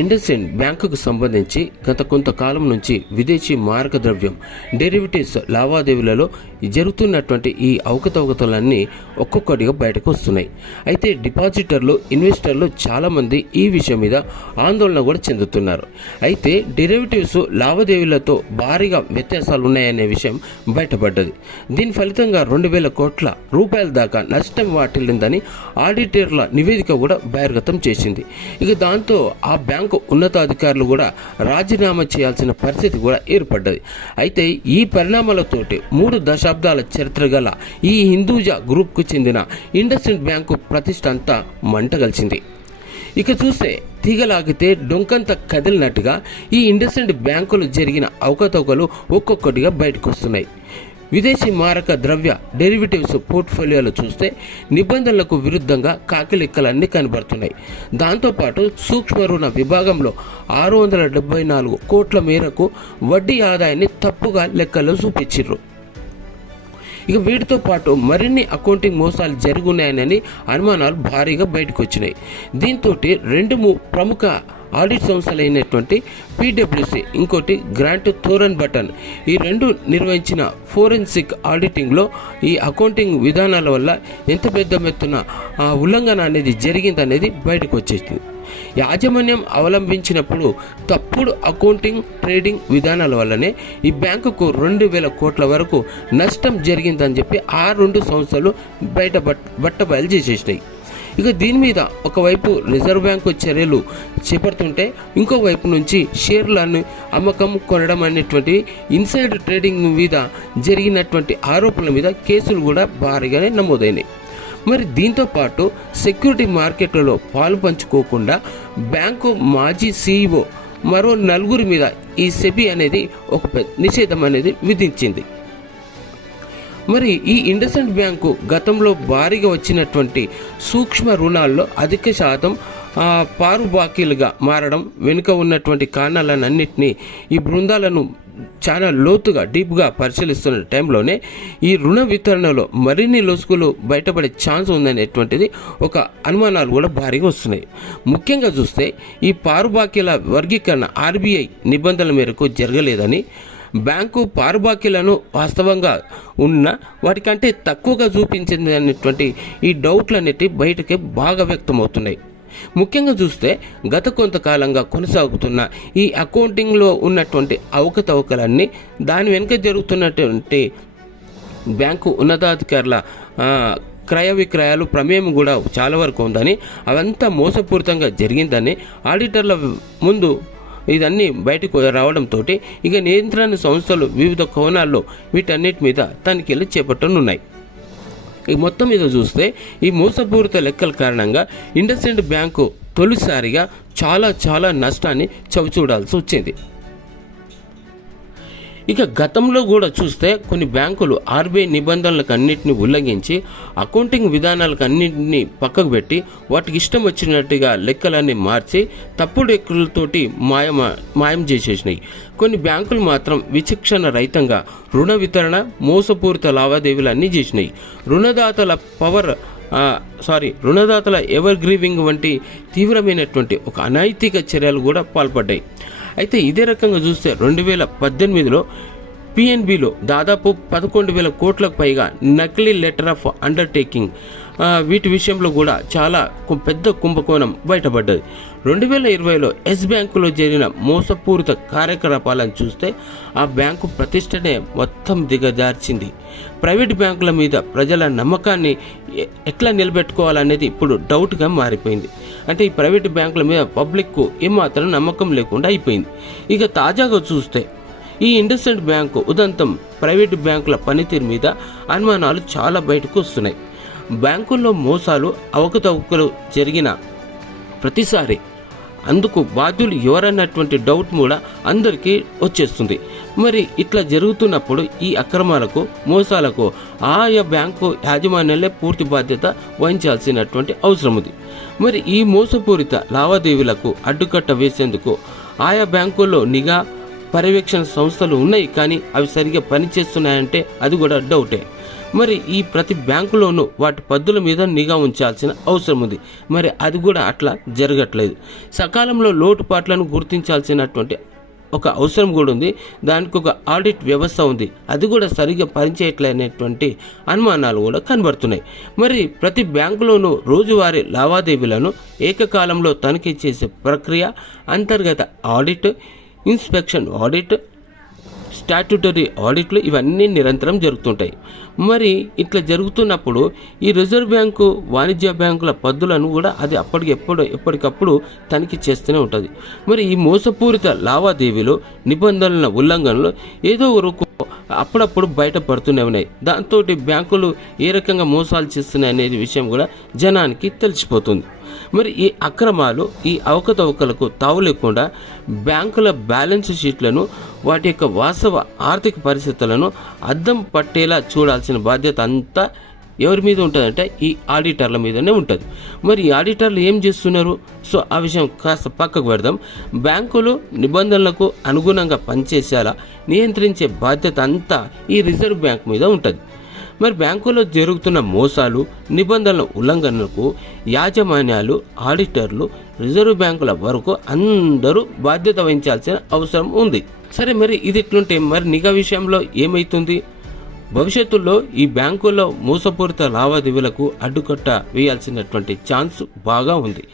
ఇండస్ఇండ్ బ్యాంకుకు సంబంధించి గత కొంతకాలం నుంచి విదేశీ మారక ద్రవ్యం డెరివేటివ్స్ లావాదేవీలలో జరుగుతున్నటువంటి ఈ అవకతవకలన్నీ ఒక్కొక్కటిగా బయటకు వస్తున్నాయి. అయితే డిపాజిటర్లు, ఇన్వెస్టర్లు చాలామంది ఈ విషయం మీద ఆందోళన కూడా చెందుతున్నారు. అయితే డెరివేటివ్స్ లావాదేవీలతో భారీగా వ్యత్యాసాలు ఉన్నాయనే విషయం బయటపడ్డది. దీని ఫలితంగా 2,000 కోట్ల రూపాయల దాకా నష్టం వాటిల్లిందని ఆడిటర్ల నివేదిక కూడా బహిర్గతం చేసింది. ఇక దాంతో ఆ బ్యాంకు ఉన్నతాధికారులు కూడా రాజీనామా చేయాల్సిన పరిస్థితి కూడా ఏర్పడ్డది. అయితే ఈ పరిణామాలతోటి 3 దశాబ్దాల చరిత్ర గల ఈ హిందూజా గ్రూప్కు చెందిన ఇండస్ఇండ్ బ్యాంకు ప్రతిష్ట అంతా మంటగలిచింది. ఇక చూస్తే తీగలాగితే డొంకంత కదిలినట్టుగా ఈ ఇండస్ఇండ్ బ్యాంకులు జరిగిన అవకతవకలు ఒక్కొక్కటిగా బయటకు వస్తున్నాయి. విదేశీ మారక ద్రవ్య డెరివేటివ్స్ పోర్ట్ఫోలియోలో చూస్తే నిబంధనలకు విరుద్ధంగా కాకిలెక్కలన్నీ కనబడుతున్నాయి. దాంతోపాటు సూక్ష్మ రుణ విభాగంలో 674 కోట్ల మేరకు వడ్డీ ఆదాయాన్ని తప్పుగా లెక్కలు చూపించారు. ఇక వీటితో పాటు మరిన్ని అకౌంటింగ్ మోసాలు జరుగున్నాయని అనుమానాలు భారీగా బయటకు వచ్చినాయి. దీంతో 2 ప్రముఖ ఆడిట్ సంస్థలైనటువంటి PwC, ఇంకోటి గ్రాంట్ థోరన్ బటన్, ఈ 2 నిర్వహించిన ఫోరెన్సిక్ ఆడిటింగ్లో ఈ అకౌంటింగ్ విధానాల వల్ల ఎంత పెద్ద మెత్తున ఉల్లంఘన అనేది జరిగిందనేది బయటకు వచ్చేసింది. యాజమాన్యం అవలంబించినప్పుడు తప్పుడు అకౌంటింగ్, ట్రేడింగ్ విధానాల వల్లనే ఈ బ్యాంకుకు 2,000 కోట్ల వరకు నష్టం జరిగిందని చెప్పి ఆ 2 సంస్థలు బట్టబయలు చేసేసినాయి. ఇక దీని మీద ఒకవైపు రిజర్వ్ బ్యాంకు చర్యలు చేపడుతుంటే ఇంకోవైపు నుంచి షేర్లను అమ్మకం, కొనడం అనేటువంటి ఇన్సైడ్ ట్రేడింగ్ మీద జరిగినటువంటి ఆరోపణల మీద కేసులు కూడా భారీగానే నమోదైనాయి. మరి దీంతో పాటు సెక్యూరిటీ మార్కెట్లలో పాలు పంచుకోకుండా బ్యాంకు మాజీ CEO మరో 4 మీద ఈ సెబీ అనేది ఒక నిషేధం అనేది విధించింది. మరి ఈ ఇండస్ఇండ్ బ్యాంకు గతంలో భారీగా వచ్చినటువంటి సూక్ష్మ రుణాల్లో అధిక శాతం పారుబాకీలుగా మారడం వెనుక ఉన్నటువంటి కారణాలన్నింటినీ ఈ బృందాలను చాలా లోతుగా డీప్గా పరిశీలిస్తున్న టైంలోనే ఈ రుణ వితరణలో మరిన్ని లొసుగులు బయటపడే ఛాన్స్ ఉందనేటువంటిది ఒక అనుమానాలు కూడా భారీగా వస్తున్నాయి. ముఖ్యంగా చూస్తే ఈ పారుబాకీల వర్గీకరణ RBI నిబంధనల మేరకు జరగలేదని, బ్యాంకు పారుబాకీలను వాస్తవంగా ఉన్న వాటికంటే తక్కువగా చూపించింది అనేటువంటి ఈ డౌట్లు అనేవి బయటకే బాగా వ్యక్తమవుతున్నాయి. ముఖ్యంగా చూస్తే గత కొంతకాలంగా కొనసాగుతున్న ఈ అకౌంటింగ్లో ఉన్నటువంటి అవకతవకలన్నీ, దాని వెనుక జరుగుతున్నటువంటి బ్యాంకు ఉన్నతాధికారుల క్రయ విక్రయాలు ప్రమేయం కూడా చాలా వరకు ఉందని, అవంతా మోసపూరితంగా జరిగిందని ఆడిటర్ల ముందు ఇదన్నీ బయటకు రావడంతో ఇక నియంత్రణ సంస్థలు వివిధ కోణాల్లో వీటన్నిటి మీద తనిఖీలు చేపట్టనున్నాయి. ఈ మొత్తం మీద చూస్తే ఈ మోసపూరిత లెక్కల కారణంగా ఇండస్ఇండ్ బ్యాంకు తొలిసారిగా చాలా నష్టాన్ని చవిచూడాల్సి వచ్చింది. ఇక గతంలో కూడా చూస్తే కొన్ని బ్యాంకులు RBI నిబంధనలకు అన్నింటినీ ఉల్లంఘించి అకౌంటింగ్ విధానాలకు అన్నింటినీ పక్కకు పెట్టి వాటికి ఇష్టం వచ్చినట్టుగా లెక్కలన్నీ మార్చి తప్పుడు లెక్కలతోటి మాయం చేసేసినాయి. కొన్ని బ్యాంకులు మాత్రం విచక్షణ రహితంగా రుణ వితరణ, మోసపూరిత లావాదేవీలు అన్నీ చేసినాయి. రుణదాతల ఎవర్ గ్రీవింగ్ వంటి తీవ్రమైనటువంటి ఒక అనైతిక చర్యలు కూడా పాల్పడ్డాయి. అయితే ఇదే రకంగా చూస్తే 2018లో PNBలో దాదాపు 11,000 కోట్లకు పైగా నకిలీ లెటర్ ఆఫ్ అండర్టేకింగ్, వీటి విషయంలో కూడా చాలా పెద్ద కుంభకోణం బయటపడ్డది. 2020లో ఎస్ బ్యాంకులో జరిగిన మోసపూరిత కార్యకలాపాలను చూస్తే ఆ బ్యాంకు ప్రతిష్టనే మొత్తం దిగజార్చింది. ప్రైవేట్ బ్యాంకుల మీద ప్రజల నమ్మకాన్ని ఎట్లా నిలబెట్టుకోవాలనేది ఇప్పుడు డౌట్గా మారిపోయింది. అంటే ఈ ప్రైవేట్ బ్యాంకుల మీద పబ్లిక్కు ఏమాత్రం నమ్మకం లేకుండా అయిపోయింది. ఇక తాజాగా చూస్తే ఈ ఇండస్ఇండ్ బ్యాంకు ఉదంతం ప్రైవేటు బ్యాంకుల పనితీరు మీద అనుమానాలు చాలా బయటకు వస్తున్నాయి. బ్యాంకుల్లో మోసాలు, అవకతవకలు జరిగిన ప్రతిసారి అందుకు బాధ్యులు ఎవరన్నటువంటి డౌట్ కూడా అందరికీ వచ్చేస్తుంది. మరి ఇట్లా జరుగుతున్నప్పుడు ఈ అక్రమాలకు, మోసాలకు ఆయా బ్యాంకు యాజమాన్యాలే పూర్తి బాధ్యత వహించాల్సినటువంటి అవసరం ఉంది. మరి ఈ మోసపూరిత లావాదేవీలకు అడ్డుకట్ట వేసేందుకు ఆయా బ్యాంకుల్లో నిఘా, పర్యవేక్షణ సంస్థలు ఉన్నాయి, కానీ అవి సరిగ్గా పనిచేస్తున్నాయంటే అది కూడా డౌటే. మరి ఈ ప్రతి బ్యాంకులోనూ వాటి పద్దుల మీద నిఘా ఉంచాల్సిన అవసరం ఉంది. మరి అది కూడా అట్లా జరగట్లేదు. సకాలంలో లోటుపాట్లను గుర్తించాల్సినటువంటి ఒక అవసరం కూడా ఉంది. దానికి ఒక ఆడిట్ వ్యవస్థ ఉంది, అది కూడా సరిగ్గా పనిచేయట్లేనటువంటి అనుమానాలు కూడా కనబడుతున్నాయి. మరి ప్రతి బ్యాంకులోనూ రోజువారీ లావాదేవీలను ఏకకాలంలో తనిఖీ చేసే ప్రక్రియ, అంతర్గత ఆడిట్, ఇన్స్పెక్షన్ ఆడిట్, స్టాట్యూటరీ ఆడిట్లు ఇవన్నీ నిరంతరం జరుగుతుంటాయి. మరి ఇట్లా జరుగుతున్నప్పుడు ఈ రిజర్వ్ బ్యాంకు వాణిజ్య బ్యాంకుల పద్దులను కూడా అది ఎప్పటికప్పుడు తనిఖీ చేస్తూనే ఉంటుంది. మరి ఈ మోసపూరిత లావాదేవీలు, నిబంధనల ఉల్లంఘనలు ఏదో వరకు అప్పుడప్పుడు బయటపడుతూనే ఉన్నాయి. దాంతో బ్యాంకులు ఏ రకంగా మోసాలు చేస్తున్నాయి అనేది విషయం కూడా జనానికి తెలిసిపోతుంది. మరి ఈ అక్రమాలు, ఈ అవకతవకలకు తావు లేకుండా బ్యాంకుల బ్యాలెన్స్ షీట్లను, వాటి యొక్క వాస్తవ ఆర్థిక పరిస్థితులను అద్దం పట్టేలా చూడాల్సిన బాధ్యత అంతా ఎవరి మీద ఉంటుందంటే ఈ ఆడిటర్ల మీదనే ఉంటుంది. మరి ఈ ఆడిటర్లు ఏం చేస్తున్నారు? సో ఆ విషయం కాస్త పక్కకు పెడదాం. బ్యాంకులు నిబంధనలకు అనుగుణంగా పనిచేసేలా నియంత్రించే బాధ్యత అంతా ఈ రిజర్వ్ బ్యాంక్ మీద ఉంటుంది. మరి బ్యాంకులో జరుగుతున్న మోసాలు, నిబంధనల ఉల్లంఘనలకు యాజమాన్యాలు, ఆడిటర్లు, రిజర్వ్ బ్యాంకుల వరకు అందరూ బాధ్యత వహించాల్సిన అవసరం ఉంది. సరే, మరి ఇది ఎట్లుంటే మరి నిఘా విషయంలో ఏమవుతుంది? భవిష్యత్తులో ఈ బ్యాంకుల్లో మోసపూరిత లావాదేవీలకు అడ్డుకట్ట వేయాల్సినటువంటి ఛాన్స్ బాగా ఉంది.